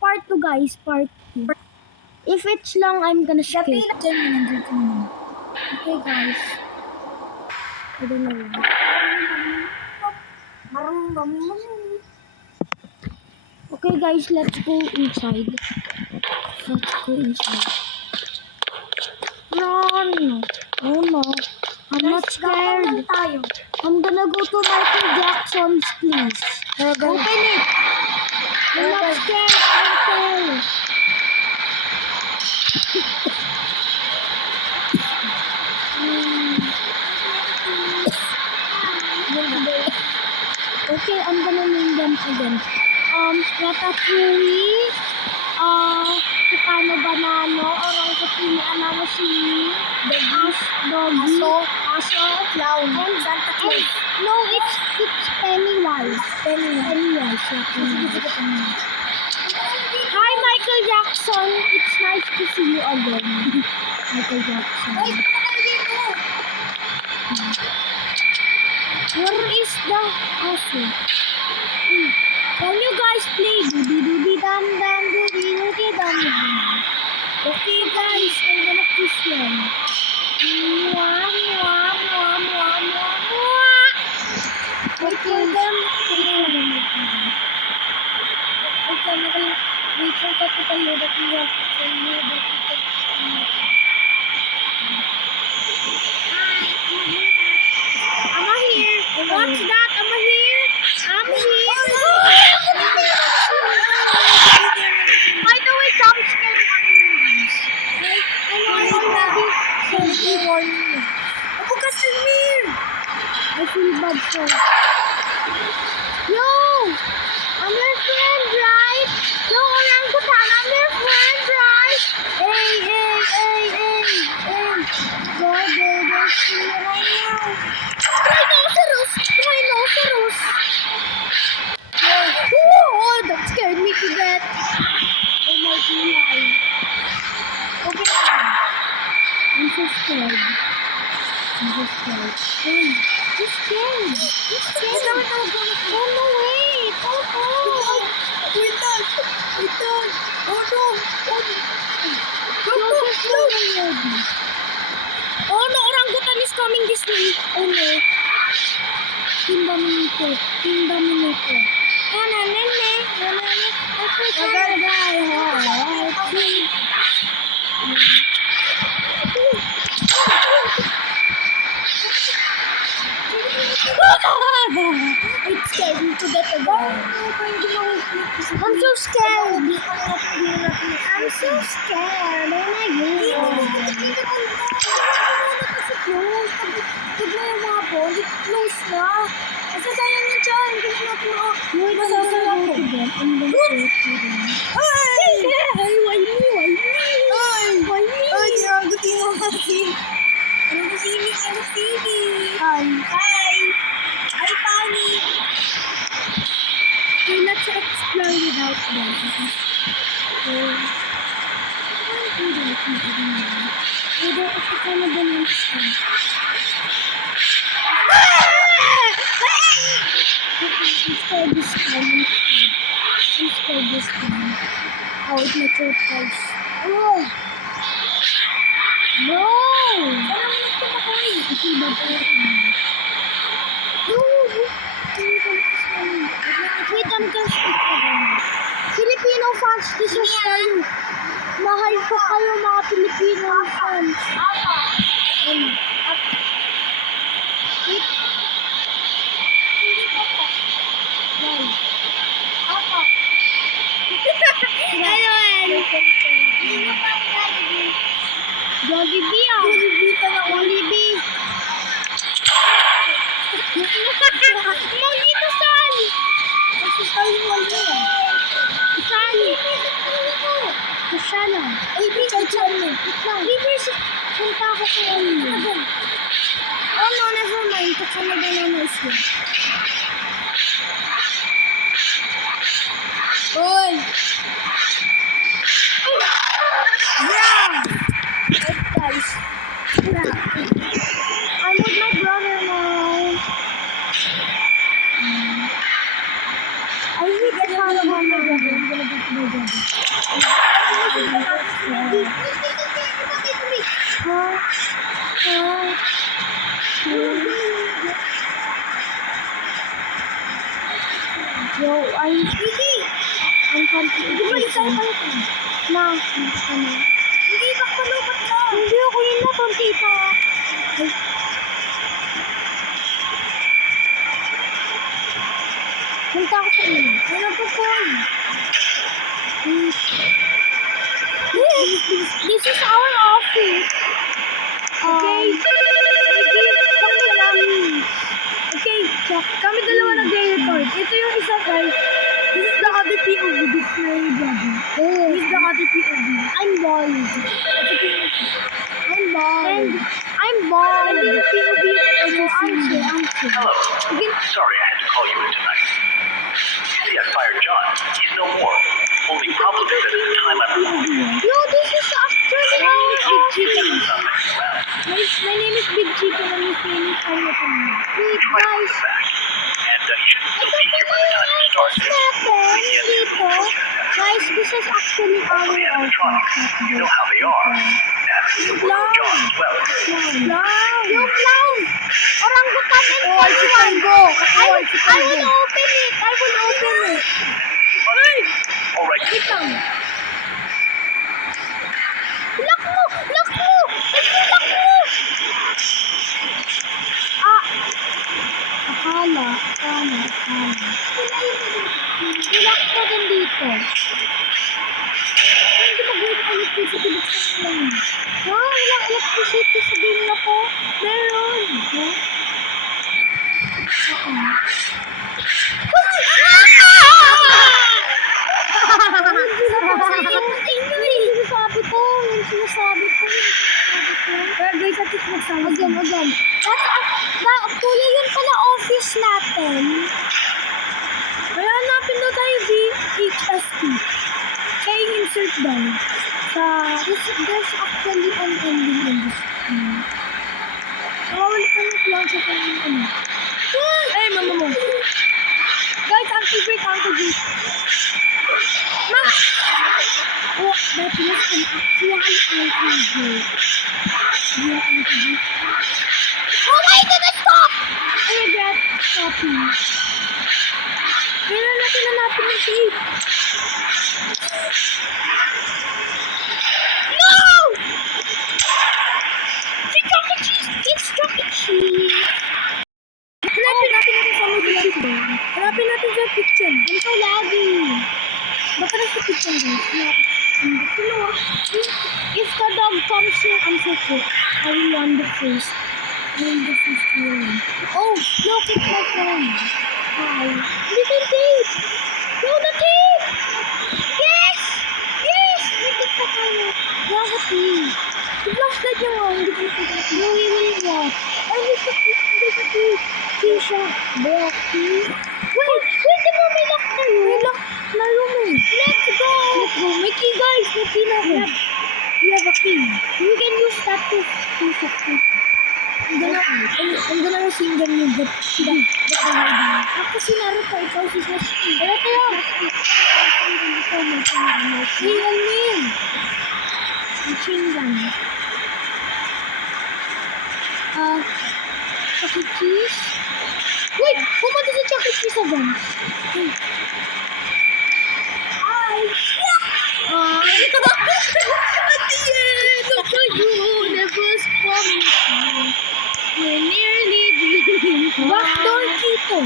part 2 guys, part 2. If it's long, I'm gonna skip. Okay guys. I don't know why. Okay guys, let's go inside. Let's go inside. Run! Oh no. I'm not scared. I'm gonna go to Michael Jackson's place. Open it! I'm not scared. I'm scared. Okay, I'm gonna name them again. Ratatouille, Tucano Banano, Orangutini Anamosini, Doggy, Aso, Clown, and Santa Claus. No, it's Pennywise. Pennywise. Hi, Michael Jackson. It's nice to see you again. Michael Jackson. Where is the Aso? Can you guys play doody-doody-dum-dum, doody-doody-dum-dum? Okay guys, I'm gonna kiss them. Mwah, mwah, mwah, mwah, mwah, mwah. Wait for them. Wait for Capital that we have to tell you that we can I'm here. What's that? I'm here. By the way, jump scare warnings. I know I'm already saying warning. Ako kasi mir. I feel bad for Yo! I'm your friend, right? Yo, orangutan, I'm your friend, right? Hey. Go, see me right now. Rhinoceros. Oh, that scared me to death. Oh my God. Okay. I'm so scared. Hey, I'm scared. Oh no, wait. Wait on. Oh no, orangutan is coming this way. Oh no. Team Dominator. It scared me to death again. I'm so scared. Oh my God. Close na. Masasayang yun siya. Hindi ko natin masasayang ko. Ay, why me? Ay, sinagutin mo kasi. Ano sini? Hi, Pani. Okay, let's explore without them. This time. Oh, it's my third place. Oh! No! Wait, I'm gonna speak again. Filipino fans, this is for you. Mahal ko kayo mga Filipino fans. Wait. Hindi pa po. Why? Apa? Jollibee ah. Jollibee. Maldito saan? Sana. Uy, punta ako kay ano. Oh no, never mind. Kasama din ang nurse ko. Uy! Yeah! Right, guys. I'm with my brother now. I hate the sound of my brother. I'm gonna go to my Yo, I'm confident. Balik tayo pala ito. Hindi ka palupat ka. Hindi ako yun na, tonti pa. Ay. Punta ako sa inyo. Ano po po? This is our office. Okay. Okay, kami dalawa nag-record. Ito yung isa, guys. This is the other POV. This is my brother. Oh. This is the other POV. I'm bald. I'm bald. And I'm bald. And this is POV. I'm chill. Hello. Sorry I had to call you in tonight. See, I fired John. He's no more. Only problem is that at the time I Yo, this is actually our Big Chicken. My name is Big Chicken and his name is Arnold. Wait, guys. And he shouldn't be here by the time it starts. Dito. Guys, this is actually our Animatronics. You know how they are. And Clown. John as well. Clown. Yung clown. Orangutan and Congo. I will open it. Hey! Alright. Wait lang. Lock mo! Lock mo! Akala. Lock mo din dito. Hindi mag-wait electricity. Buksan mo lang. Wow, walang electricity sa game na po. Meron. Sinasabi ko. Pero guys, at least magsama. Again. Actually, yun pala office natin. Kaya hanapin daw tayo VHST. Kaya insert daw. There's actually an ending in this game. Wala pa yung lang sa kanyang Ay, mama mo. Guys, activate ang tagit. Oh, that was an actual anti-joke. Oh, why did it stop? I regret stopping. Kailan natin hanapin yung tape? No! It's Chuck E. Cheese. Hanapin natin sa kitchen. I'm so laggy. Baka nasa kitchen, guys. If the dog comes here, I'm so cool. I will want the first. Oh, look, it's my phone. Hi. Little tape. No, the tape. Yes. Look at the camera. Gravity. The flashlight niya mo. Hindi ko nakita. No, we will watch. I need the tape. Keisha. Brocky. Wait, di ba may lock na yun? May lock na room eh. Let's go. May key, guys. May key na rin. We have a key. We can use that to I'm gonna sing the music. Ako si Naruto, ikaw si Sasuke. Ito. Real name. Chingan. Chuck E. Cheese. Wait, pumunta si Chuck E. Cheese again. Hi. At the end of the universe coming. We're nearly dreaming. Backdoor Kito.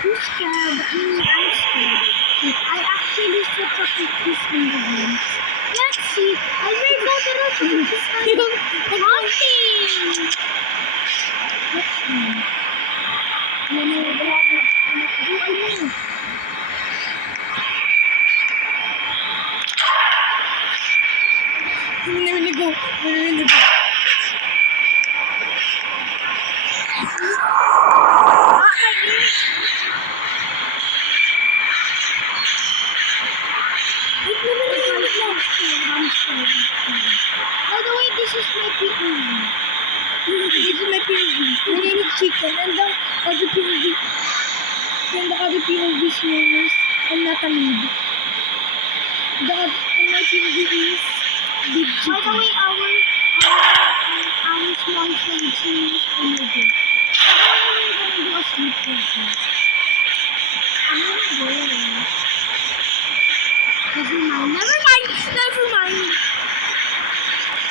Who's scared? I'm scared. I actually saw Chuck E. Cheese in the game. Let's see. I will go to the Chuck E. Cheese hunting. Let's see. By the way, this is my POV. My name is Chicken, and the other POV's name is I'm not a lead. And my TV is big. By the way, our small friend, she is on the day. We're gonna do a sleepover. I'm gonna go. Never mind.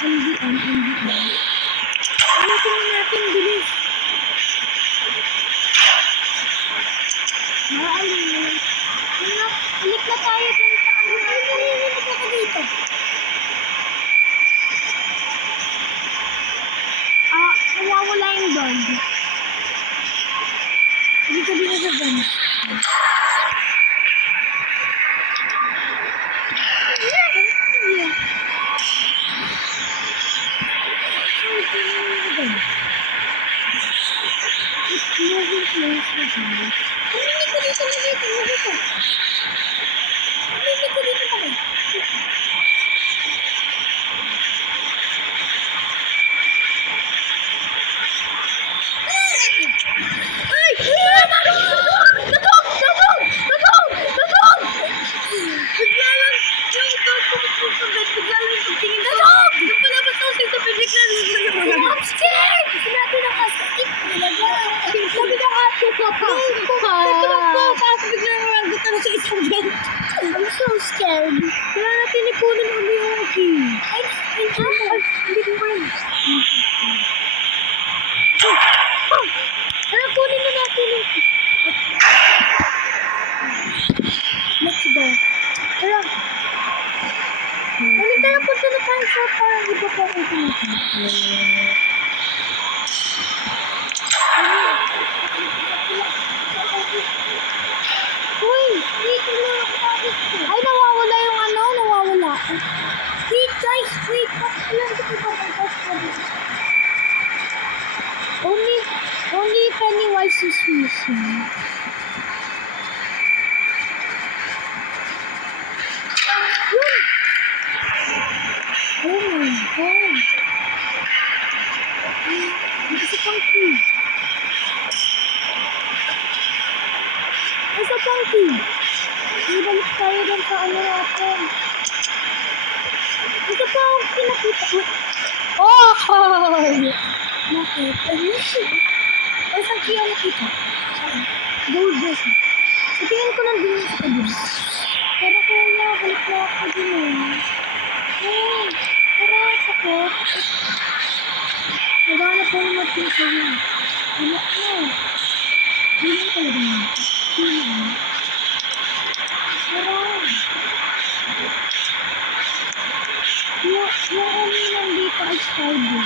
MDM. Ulitin na natin, bilis. Ulit na tayo dun sa ano. Ulit ako dito. Nawawala yung dog. Hindi ka din sa dog. I'm so scared. Kaya natin ipunin ulit yung key. Hindi ko pa rin. Kaya kunin na natin yung key. Let's go. Tara. Ulit tayo punta na tayo sa parang iba pa rin natin. Ay, nawawala yung ano, nawawala. Wait, guys, wait. Alam ko pa ba? Only Pennywise is missing. Yun! Oh my God. Isa pang key. Isa pang key. Ibalik tayo dun sa ano natin. Ito pa ang pinakita ko. Oh! Bakit? O isang kaya nakita. Gold dress. Itingin ko lang din sa kabin. Pero kuya, balik na ako din eh. Hey, pero sakot. Naghanap ko ng mag-pisa niya. Ano ko? Hindi ko talaga niya. Hindi ko. Yung ano lang dito ay spider.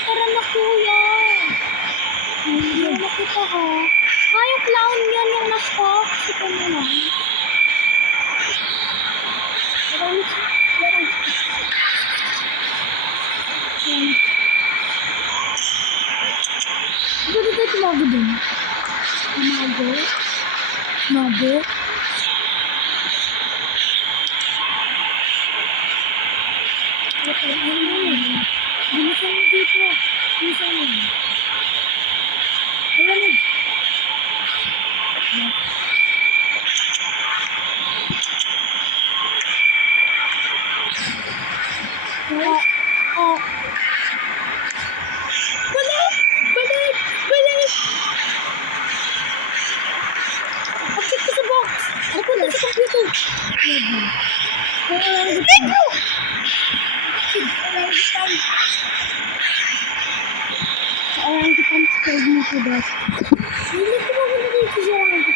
Tara na kuya. Hindi na kita ha. Yung clown yan yung na-stock. Kita mo lang. Gano'n tayo tumago din. Mago. Bilisan mo dito. Bilisan mo. Kalamig. Balik! Pag-check ko sa box. Ako na sa computer. Bingo! Around the pump scared me to death. Hindi ko ba dito siya lang ito?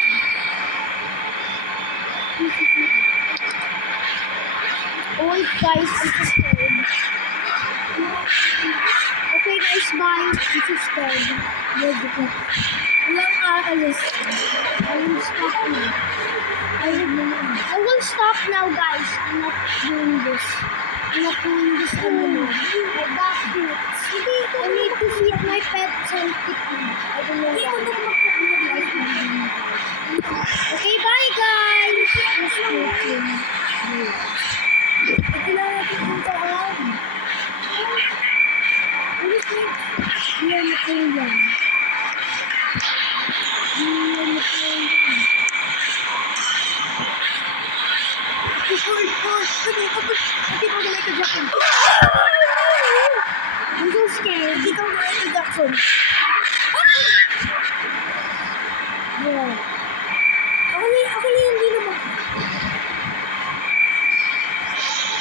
Oh guys, I'm so scared. Okay guys, bye. I'm so scared. Walang aalis. I will stop now guys. I'm not doing this. Anymore. My back hurts. I need to feed my pets and kitten. I don't know why. Okay, bye guys! Ito lang natin yung taon. I'm so scared. Dito ako Michael Jackson. Yeah. Actually, hindi naman.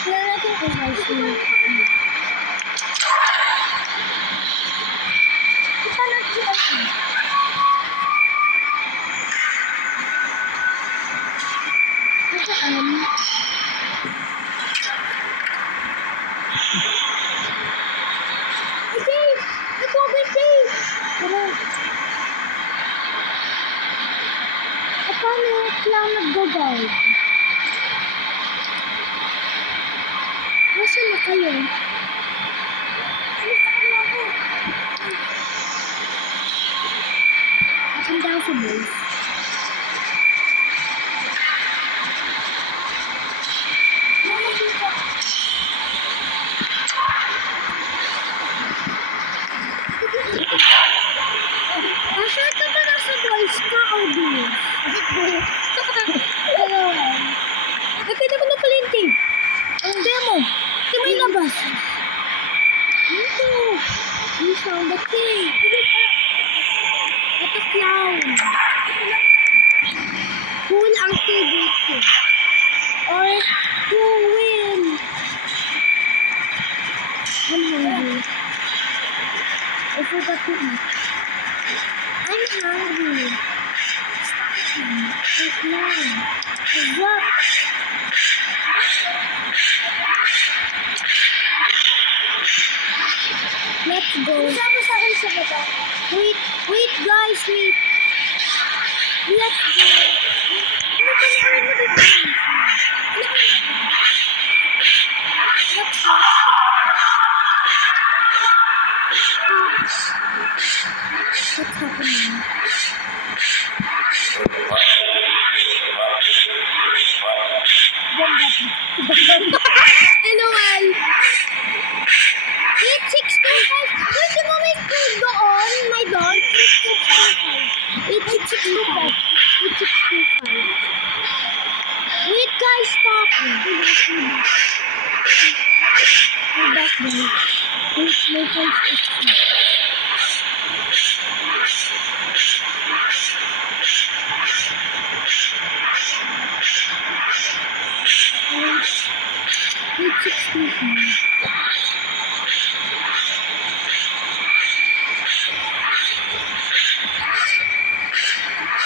Kaya natin kung guys yun. Kita natin si Alvin. Nasaan? Okay! Ito ako, Dave! Tara. Paano lang nag-guard? Nasaan na kayo? Nasaan na ako? Punta ako sa boys. Mama, dito. Nasaan ka ba nasa boys ka o boys? Nakita ko na pala yung tape. Ang demo. Di may labas. Dito. We found the tape. Ito clown. Cool ang tape ko. Or who win? I'm hungry. I forgot to eat. I'm hungry. Wait lang. What? Let's go. Sama sa akin sa baba. Wait guys, wait. Let's go. Let's go. What's happening? Hello, Al. 8625. Wait, di ba may code doon? My dog? 8625. 8625. Wait, guys, stop. Hold back, guys. Wait, my phone is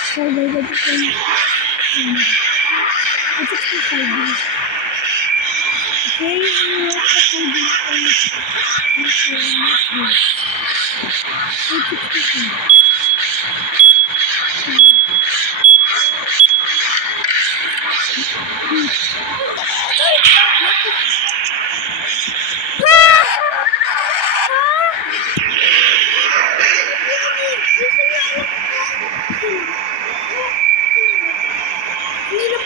so they were different. It's 65 days. Okay, we have to do this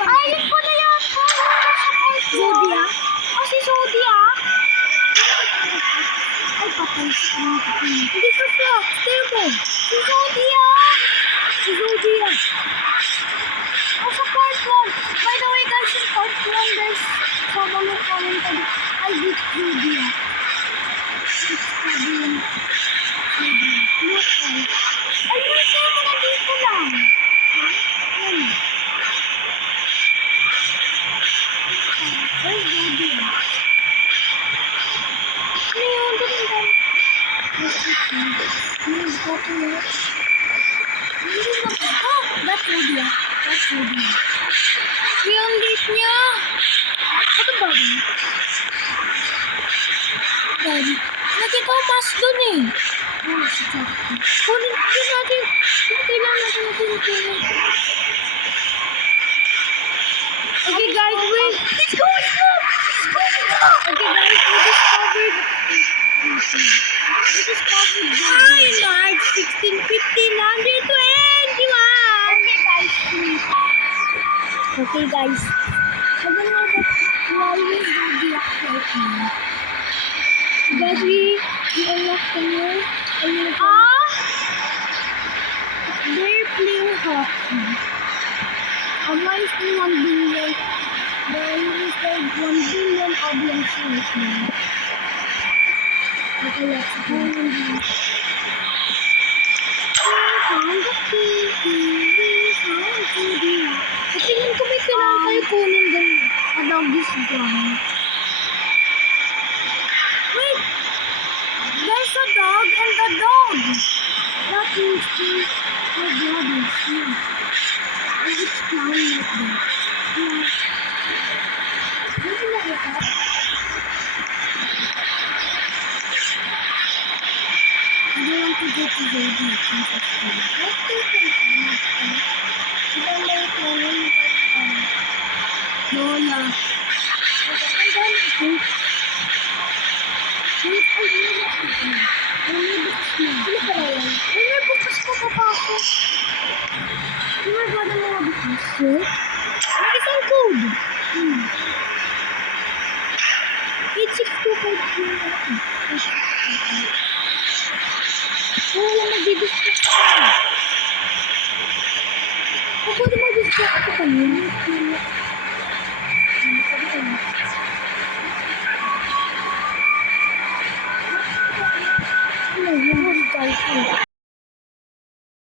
ayun po na yan po. Zodiac? Oh, si Zodiac? Ay, patay siya. Hindi ko siya. Stable. Si Zodiac. Si Zodiac. Oh, sa part 1. By the way, guys, yung part 1, guys, sa mga comment tayo, I beat Zodiac. It's Zodiac. Look, guys. Ay, wait, kayo mo nandito lang. Ha? Ayun. Where's Zodiac? Ano yun? Doon ba? He's got to work. Oh, that's Zodiac. That's Zodiac. Yung lead niya. Ano ba? Daddy. Nakita ko mas doon eh. Oh, si Chucky. Kunin natin. Kailangan natin kunin. Okay guys, wait. Let's go, let's go. Okay guys, we discovered. Ay, March 16, 15, 121. Okay guys. I don't know why we do the right now. Guys, we unlocked the new. hockey. One is in 1 billion. There is like 1 billion audience right now. Okay, let's go. Tingin ko may kailangan tayo kunin din. About this gun. Wait! There's a dog and a dog! That means my blood is here. And it's flying like that. Yeah. Maybe not like that. I don't want to go to the distance of school. Let's take them to the school. Even though it's running Lola. I'm done, I think. Wait, I need a something. I need a smell. Ano pa na yan? Ay, may bukas ko papasok. Di ba ba na mga bukas? Wait. May isang code. 8625. Oh, wala mag-distract ka. Ako na mag-distract ka kanina. Ano yun?